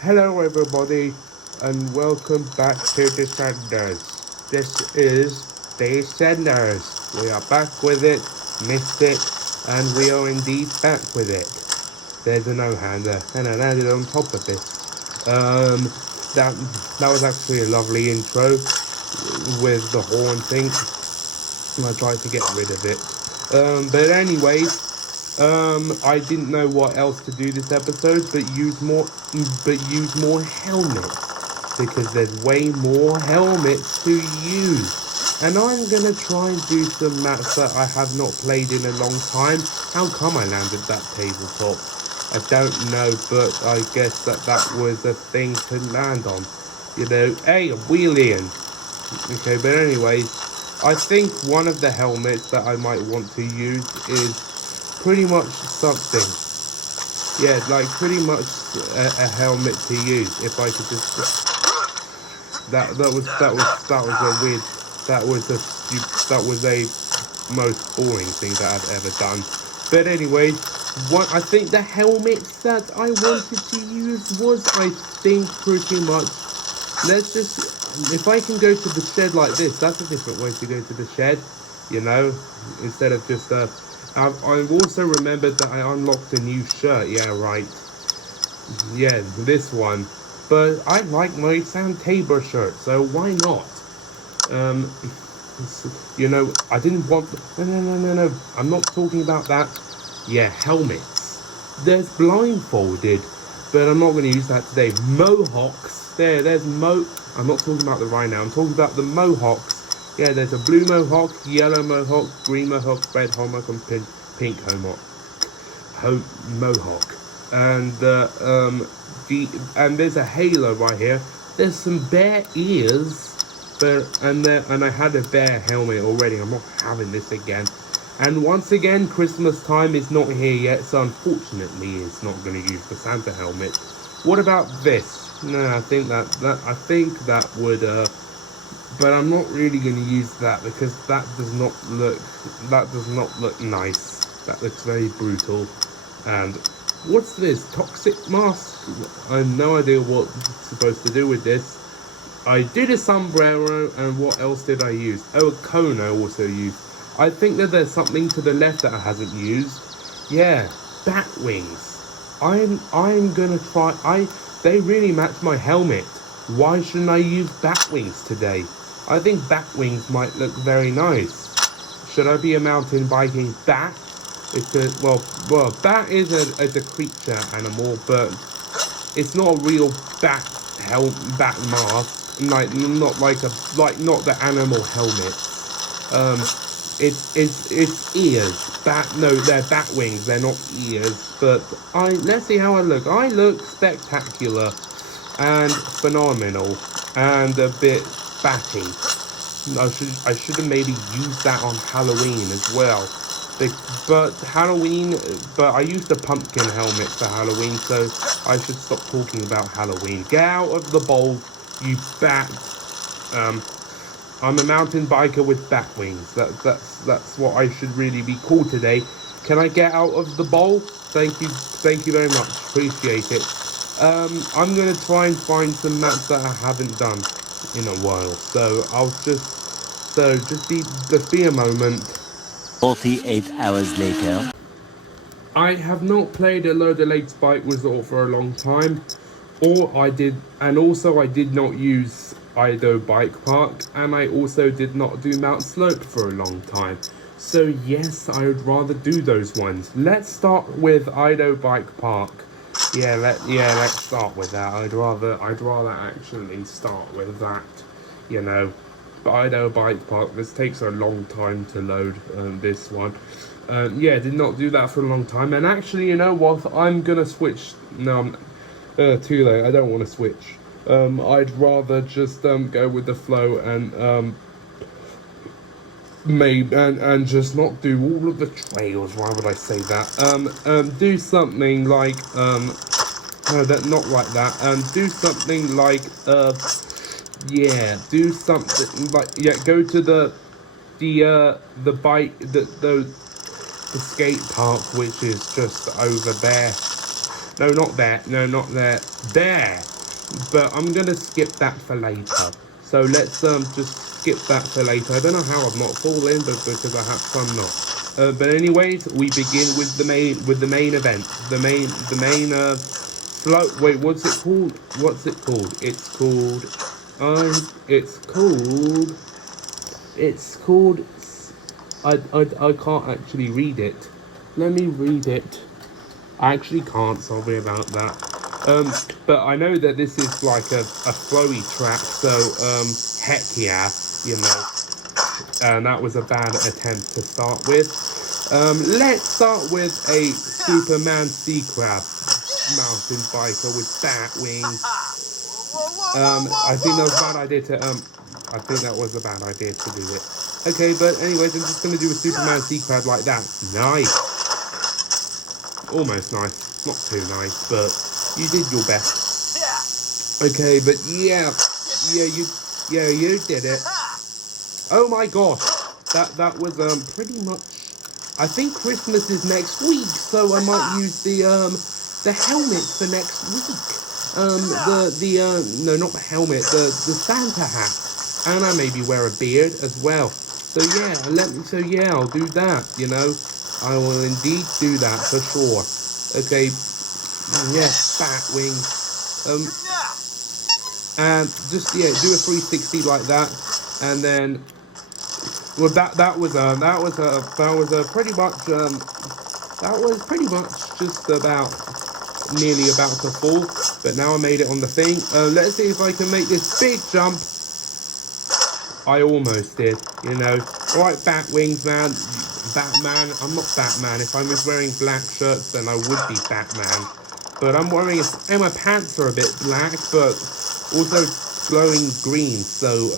Hello everybody and welcome back to the Senders. This is the Senders. We are back with it, missed it, and we are indeed back with it. There's a no-hander and I landed on top of it. That was actually a lovely intro with the horn thing. I tried to get rid of it. But anyways, I didn't know what else to do this episode, but use more helmets, because there's way more helmets to use. And I'm gonna try and do some maps that I have not played in a long time. How come I landed that tabletop? I don't know, but I guess that was a thing to land on. You know, hey, a wheelie in. Okay, but anyways, I think one of the helmets that I might want to use is pretty much something. Yeah, like pretty much a helmet to use. If I could just that was a most boring thing that I've ever done. But anyway, I think the helmets that I wanted to use was, I think, pretty much. Let's just. If I can go to the shed like this, that's a different way to go to the shed, you know, instead of just, I've also remembered that I unlocked a new shirt, yeah, right, yeah, this one, but I like my San Tabor shirt, so why not, you know, I didn't want, no, I'm not talking about that, yeah, helmets, there's blindfolded, but I'm not going to use that today. Mohawks, there's I'm not talking about the rhino, I'm talking about the mohawks. Yeah, there's a blue mohawk, yellow mohawk, green mohawk, red mohawk, and pink mohawk. And and there's a halo right here. There's some bear ears, and I had a bear helmet already. I'm not having this again. And once again, Christmas time is not here yet, so unfortunately, it's not going to use the Santa helmet. What about this? No, I think that would, but I'm not really going to use that because that does not look nice. That looks very brutal. And what's this? Toxic mask? I have no idea what it's supposed to do with this. I did a sombrero, and what else did I use? Oh, a cone I also used. I think that there's something to the left that I hasn't used. Yeah, bat wings. I'm gonna try. They really match my helmet. Why shouldn't I use bat wings today? I think bat wings might look very nice. Should I be a mountain biking bat? Well, bat is a creature animal, but it's not a real bat mask. Not the animal helmet. It's ears. They're bat wings. They're not ears. But let's see how I look. I look spectacular and phenomenal and a bit batty. I should have maybe used that on Halloween as well. But I used a pumpkin helmet for Halloween, so I should stop talking about Halloween. Get out of the bowl, you bat. I'm a mountain biker with bat wings. That's what I should really be called today. Can I get out of the bowl? Thank you very much. Appreciate it. I'm gonna try and find some maps that I haven't done in a while. So just be a moment. 48 hours later. I have not played a Loader Lakes Bike Resort for a long time, I did not use Ido Bike Park, and I also did not do Mount Slope for a long time. So yes, I would rather do those ones. Let's start with Ido Bike Park. Let's start with that. I'd rather actually start with that, you know. But Ido Bike Park, this takes a long time to load this one. Did not do that for a long time. And actually, you know what? I'm gonna switch. No, too late. I don't want to switch. I'd rather just go with the flow and just not do all of the trails. Why would I say that? Do something like no, not like that. Do something like do something like go to the skate park, which is just over there. No, not there. No, not there. There. But I'm gonna skip that for later. So let's just skip that for later. I don't know how I've not fallen, but because perhaps I'm not. But anyways, we begin with the main event. The main float. Wait, what's it called? What's it called? It's called. It's called. I can't actually read it. Let me read it. I actually can't. Sorry about that. But I know that this is like a flowy track, so heck yeah, you know. And that was a bad attempt to start with. Let's start with a Superman sea crab mountain biker with bat wings. I think that was a bad idea to I think that was a bad idea to do it. Okay, but anyways, I'm just gonna do a Superman sea crab like that. Nice. Almost nice. Not too nice, but you did your best. Okay, but yeah, you did it. Oh my gosh, that was pretty much. I think Christmas is next week, so I might use the helmet for next week. No, not the helmet, the Santa hat, and I maybe wear a beard as well. So yeah, I'll do that. You know, I will indeed do that for sure. Okay, yes, bat wings. And just do a 360 like that, and then well that was pretty much just about nearly about to fall, but now I made it on the thing. Let's see if I can make this big jump. I almost did, you know. Alright, bat wings, man. Batman. I'm not Batman. If I was wearing black shirts, then I would be Batman. But I'm wearing and my pants are a bit black, but also glowing green. So,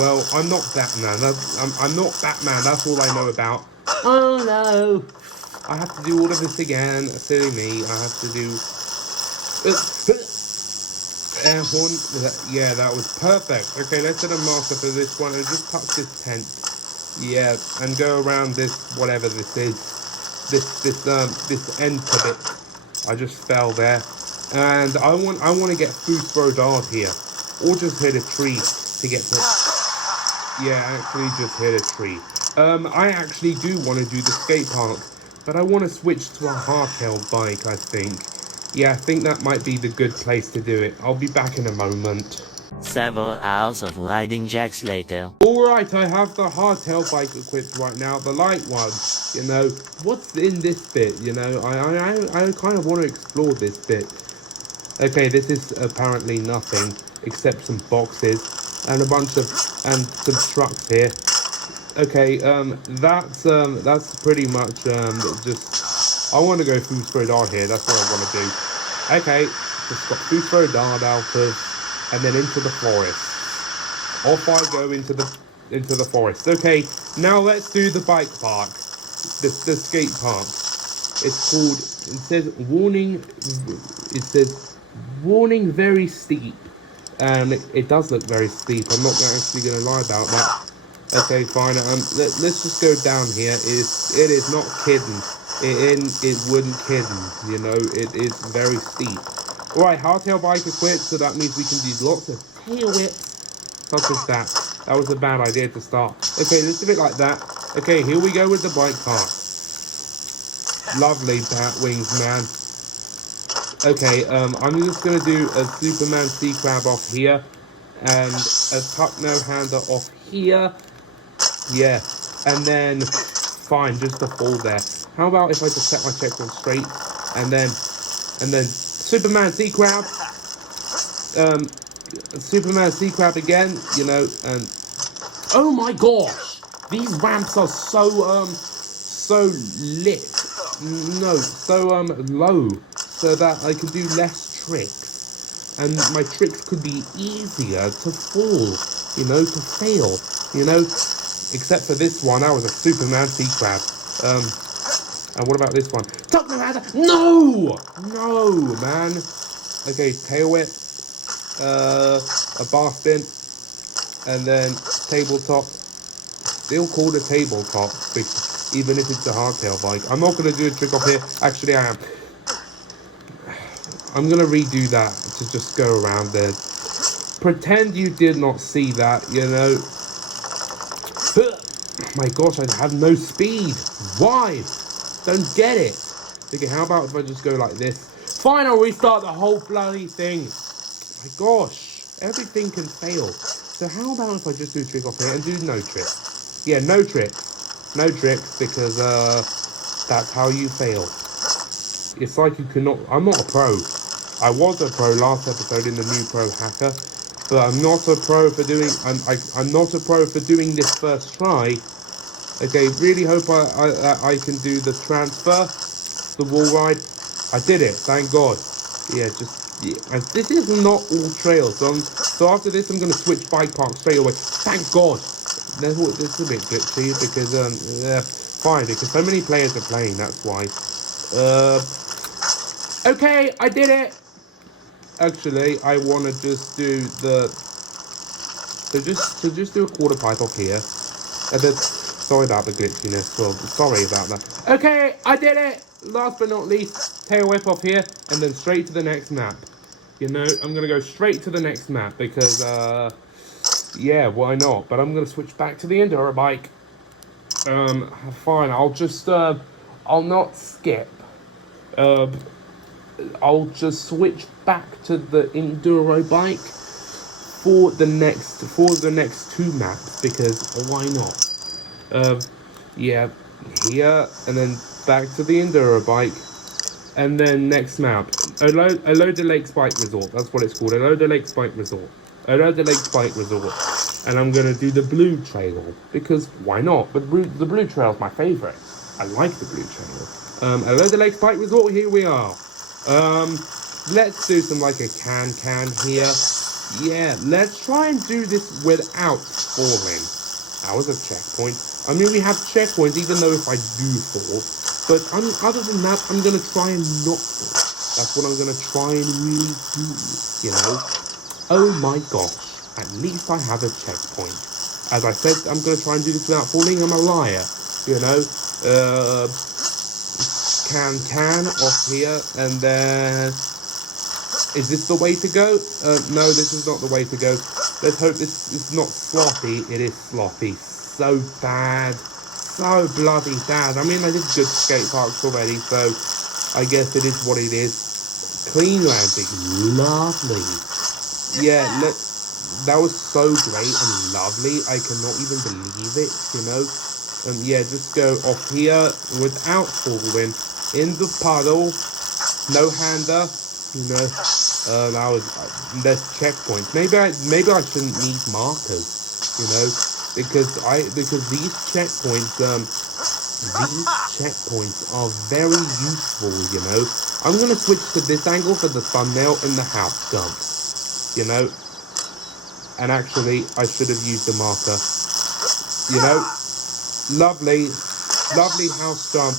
well, I'm not Batman. I'm not Batman. That's all I know about. Oh no! I have to do all of this again. Silly me. I have to do air horn. Yeah, that was perfect. Okay, let's set a marker for this one and just touch this tent. Yeah, and go around this whatever this is. This end of it. I just fell there, and I want to get Foosbro Dart here, or just hit a tree to get to. Yeah, actually just hit a tree. I actually do want to do the skate park, but I want to switch to a hardtail bike. I think. Yeah, I think that might be the good place to do it. I'll be back in a moment. Several hours of riding jacks later. Alright, I have the hardtail bike equipped right now, the light one. You know, what's in this bit, you know? I kind of want to explore this bit. Okay, this is apparently nothing except some boxes and a bunch of and some trucks here. Okay, that's pretty much just I want to go Foosbro Dart here. That's what I want to do. Okay, just got Foosbro Dart out of and then into the forest. Off I go into the forest. Okay, now let's do the bike park, the skate park. It's called. It says warning very steep, and it does look very steep. I'm not actually going to lie about that. Okay, fine. Let's just go down here. It is not kidding. It wouldn't kidding. You know, it is very steep. Alright, hardtail bike equipped, so that means we can do lots of tail whips, such as that. That was a bad idea to start. Okay, let's do it like that. Okay, here we go with the bike park. Lovely bat wings, man. Okay, I'm just gonna do a Superman sea crab off here, and a tuck no hander off here. Yeah, and then fine, just a fall there. How about if I just set my checkboard straight, and then Superman sea crab, Superman sea crab again, you know, and oh my gosh, these ramps are so lit, no, so low, so that I can do less tricks, and my tricks could be easier to fall, you know, to fail, you know, except for this one. That was a Superman sea crab. And what about this one? No, man. Okay, tail whip, a bar spin, and then tabletop. Still called a tabletop, even if it's a hardtail bike. I'm not gonna do a trick off here. Actually, I am. I'm gonna redo that to just go around there. Pretend you did not see that, you know. My gosh, I have no speed. Why? Don't get it. Okay, how about if I just go like this? Fine, I'll restart the whole bloody thing. My gosh, everything can fail. So how about if I just do a trick off here and do no trick? Yeah, no tricks. No tricks, because that's how you fail. It's like you cannot... I'm not a pro. I was a pro last episode in the new pro hacker, but I'm not a pro for doing... I'm not a pro for doing this first try. Okay, really hope I can do the transfer, the wall ride. I did it, thank God. Yeah, just... Yeah. And this is not all trails. So after this, I'm going to switch bike park straight away. Thank God. This is a bit glitchy because, fine, because so many players are playing, that's why. Okay, I did it. Actually, I want to just do the... So just do a quarter pipe up here. Sorry about the glitchiness, well, sorry about that. Okay, I did it! Last but not least, tail whip off here, and then straight to the next map. You know, I'm going to go straight to the next map, because, yeah, why not? But I'm going to switch back to the Enduro bike. Fine, I'll just, I'll not skip. I'll just switch back to the Enduro bike for the next two maps, because why not? Yeah, here, and then back to the Enduro bike, and then next map, Aloda Lakes Bike Resort, that's what it's called, Aloda Lakes Bike Resort, Aloda Lakes Bike Resort, and I'm going to do the blue trail, because why not, but the blue trail is my favourite, I like the blue trail. Aloda Lakes Bike Resort, here we are. Let's do some like a can here, yeah, let's try and do this without falling. That was a checkpoint. I mean, we have checkpoints, even though if I do fall. But other than that, I'm going to try and not fall. That's what I'm going to try and really do, you know. Oh my gosh, at least I have a checkpoint. As I said, I'm going to try and do this without falling. I'm a liar, you know. Can off here, and then... Is this the way to go? No, this is not the way to go. Let's hope this is not sloppy. It is sloppy. So bad. So bloody bad. I mean, I did good skate parks already, so I guess it is what it is. Clean landing. Lovely. Yeah, that was so great and lovely. I cannot even believe it, you know. Yeah, just go off here without falling. In the puddle. No hander. You know, that was there's checkpoints. Maybe I shouldn't need markers, you know, because these checkpoints are very useful, you know. I'm gonna switch to this angle for the thumbnail and the house jump, you know. And actually, I should have used the marker, you know. Lovely house jump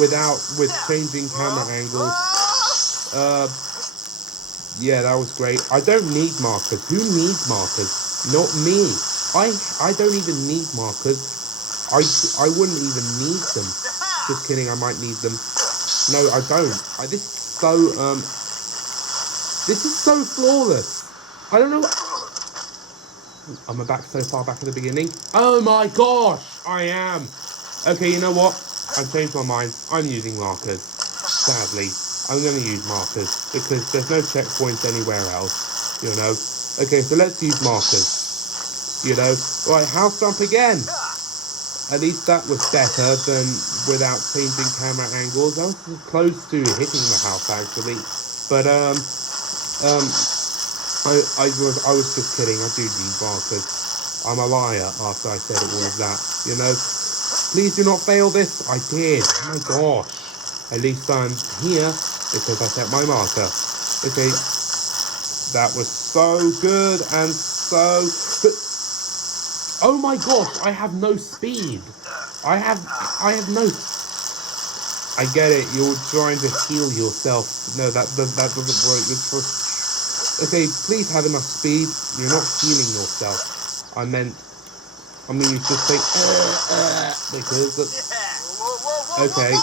with changing camera angles. Yeah, that was great. I don't need markers. Who needs markers? Not me. I don't even need markers. I wouldn't even need them. Just kidding, I might need them. No, I don't. This is so flawless. I don't know. Am I back so far back at the beginning? Oh my gosh, I am. Okay, you know what? I've changed my mind. I'm using markers. Sadly. I'm going to use markers, because there's no checkpoints anywhere else, you know. Okay, so let's use markers, you know. Right, house jump again. At least that was better than without changing camera angles. I was close to hitting the house, actually. But, I was just kidding. I do need markers. I'm a liar after I said all of that, you know. Please do not fail this. I did. Oh my gosh. At least I'm here because I set my marker. Okay, that was so good and so good. Oh my gosh, I have no speed. I have no... I get it, you're trying to heal yourself. No, that doesn't work. Okay, please have enough speed. You're not healing yourself. I mean, you should say, because... Okay.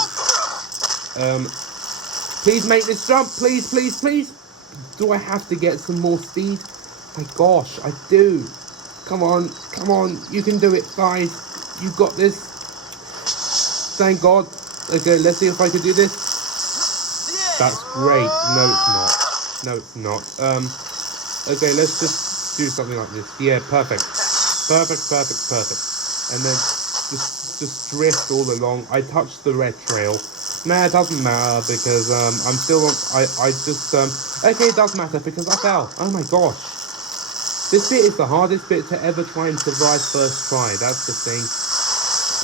Please make this jump. Please, please, please. Do I have to get some more speed? My gosh, I do. Come on, come on. You can do it, guys. You got this. Thank God. Okay, let's see if I can do this. That's great. No, it's not. No, it's not. Okay, let's just do something like this. Yeah, perfect. Perfect, perfect, perfect. And then just drift all along. I touched the red trail. Nah, it doesn't matter because I'm still on. I just okay, it does matter because I fell. Oh my gosh. This bit is the hardest bit to ever try and survive first try. That's the thing.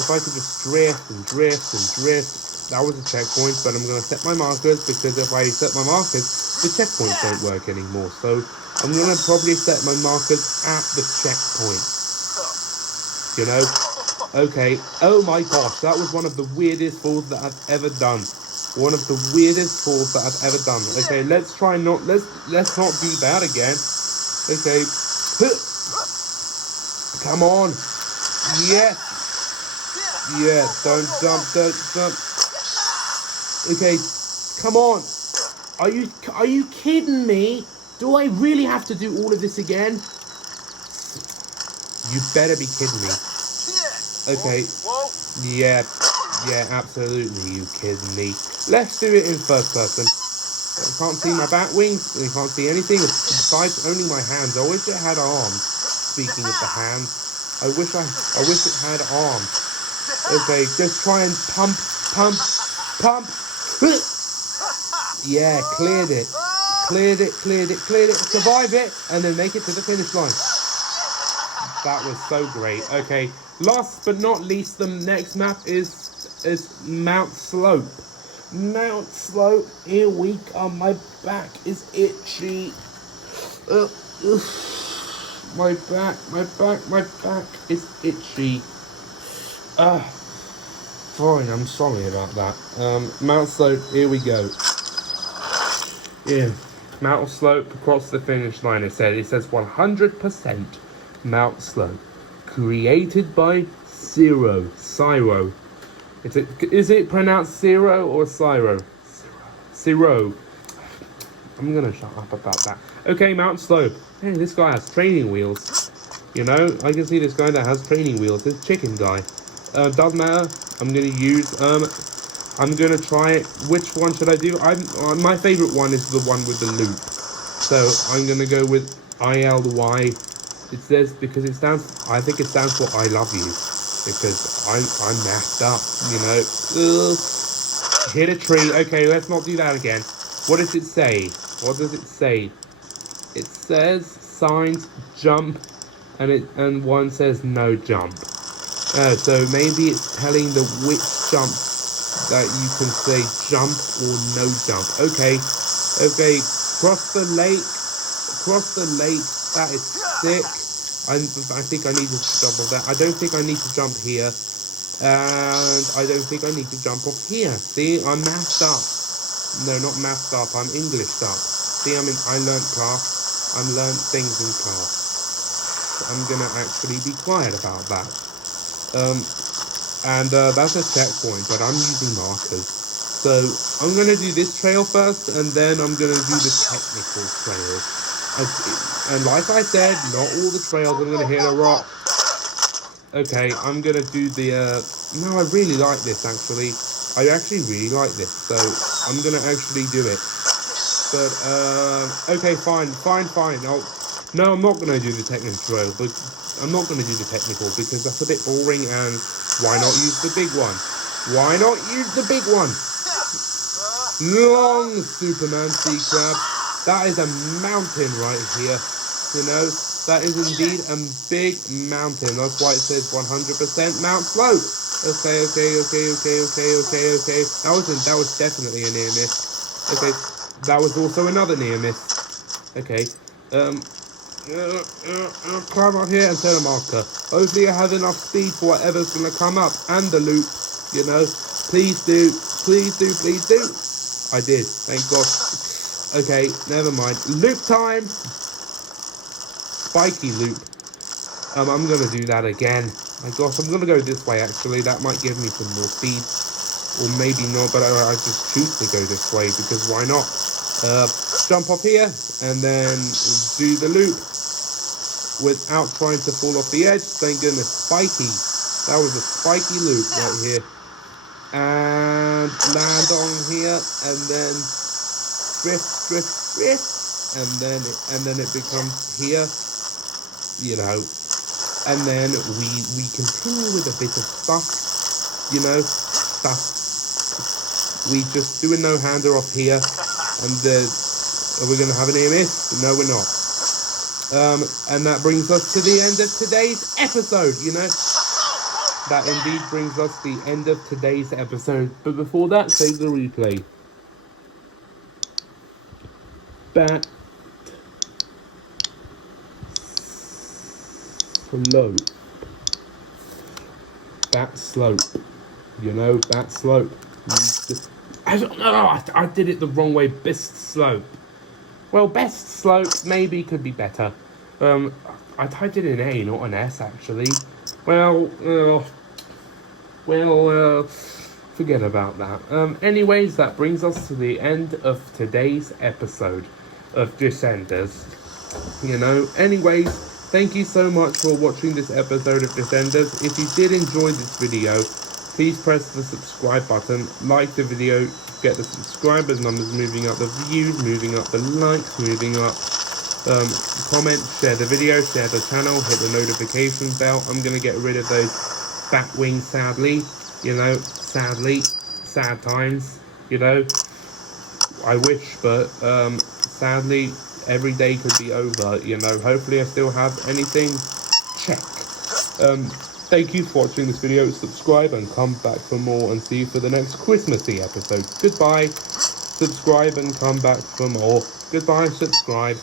If I could just drift and drift and drift, that was a checkpoint. But I'm gonna set my markers because if I set my markers, the checkpoints don't work anymore. So I'm gonna probably set my markers at the checkpoint. You know. Okay, oh my gosh, that was one of the weirdest falls that I've ever done. One of the weirdest falls that I've ever done. Okay, let's not do that again. Okay. Come on. Yes. Yeah, don't jump. Okay, come on. Are you kidding me? Do I really have to do all of this again? You better be kidding me. Okay, yeah, absolutely, you kidding me. Let's do it in first person. I can't see my bat wings, I can't see anything besides only my hands. I wish it had arms. Speaking of the hands, I wish it had arms. Okay, just try and pump. Yeah, cleared it. Survive it, and then make it to the finish line. That was so great. Okay, last but not least, the next map is Mount Slope. Mount Slope, here we come. My back is itchy. My back is itchy. Fine, I'm sorry about that. Mount Slope, here we go. Yeah, Mount Slope across the finish line. It says 100%. Mount Slope, created by Cyro. Is it pronounced Cyro or Cyro? Cyro. I'm gonna shut up about that. Okay, Mount Slope. Hey, this guy has training wheels. You know, I can see this guy that has training wheels. This chicken guy. Doesn't matter. I'm gonna try it. Which one should I do? My favorite one is the one with the loop. So I'm gonna go with ILY. It says because it stands. I think it stands for I love you, because I'm messed up. You know. Hit a tree. Okay, let's not do that again. What does it say? What does it say? It says signs jump, and one says no jump. So maybe it's telling the which jump that you can say jump or no jump. Okay. Cross the lake. That is sick. I think I need to jump off that. I don't think I need to jump here. And I don't think I need to jump off here. See, I'm masked up. No, not masked up. I'm Englished up. See, I learnt class. I learnt things in class. I'm going to actually be quiet about that. That's a checkpoint, but I'm using markers. So I'm going to do this trail first, and then I'm going to do the technical trail. And like I said, not all the trails I'm going to hit a rock. Okay, I'm going to do the... No, I really like this, actually. I actually really like this, so I'm going to actually do it. But, okay, fine. No, I'm not going to do the technical trail, but I'm not going to do the technical because that's a bit boring, and why not use the big one? Long Superman sea crab. That is a mountain right here. You know, that is indeed a big mountain. That's why it says 100% Mount Slope. Okay. That was definitely a near miss. Okay, that was also another near miss. Okay, climb up here and set a marker. Hopefully I have enough speed for whatever's gonna come up and the loop. You know, please do. I did. Thank God. Okay, never mind. Loop time. Spiky loop. I'm gonna do that again. My gosh, I'm gonna go this way actually. That might give me some more speed. or maybe not, but I just choose to go this way because why not? Jump off here and then do the loop without trying to fall off the edge. Thank goodness, spiky. That was a spiky loop right here. And land on here and then drift, and then it becomes here, you know. And then we continue with a bit of stuff, you know, we just do a no-hander off here, and are we going to have an near miss? No, we're not. And that brings us to the end of today's episode, you know. That indeed brings us the end of today's episode. But before that, save the replay. Bat slope. Bat slope. You know, bat slope. I don't know, I did it the wrong way. Best slope. Well, best slope maybe could be better. I typed it in A, not an S, actually. Well, forget about that. Anyways, that brings us to the end of today's episode of Descenders. You know, anyways, thank you so much for watching this episode of Descenders. If you did enjoy this video, please press the subscribe button, like the video, get the subscribers numbers moving up, the views moving up, the likes moving up, comment, share the video, share the channel, hit the notification bell. I'm going to get rid of those bat wings, sadly, you know, sadly, sad times, you know, I wish, but sadly, every day could be over, you know. Hopefully I still have anything, check. Thank you for watching this video, subscribe and come back for more, and see you for the next Christmassy episode. Goodbye, subscribe and come back for more. Goodbye, subscribe.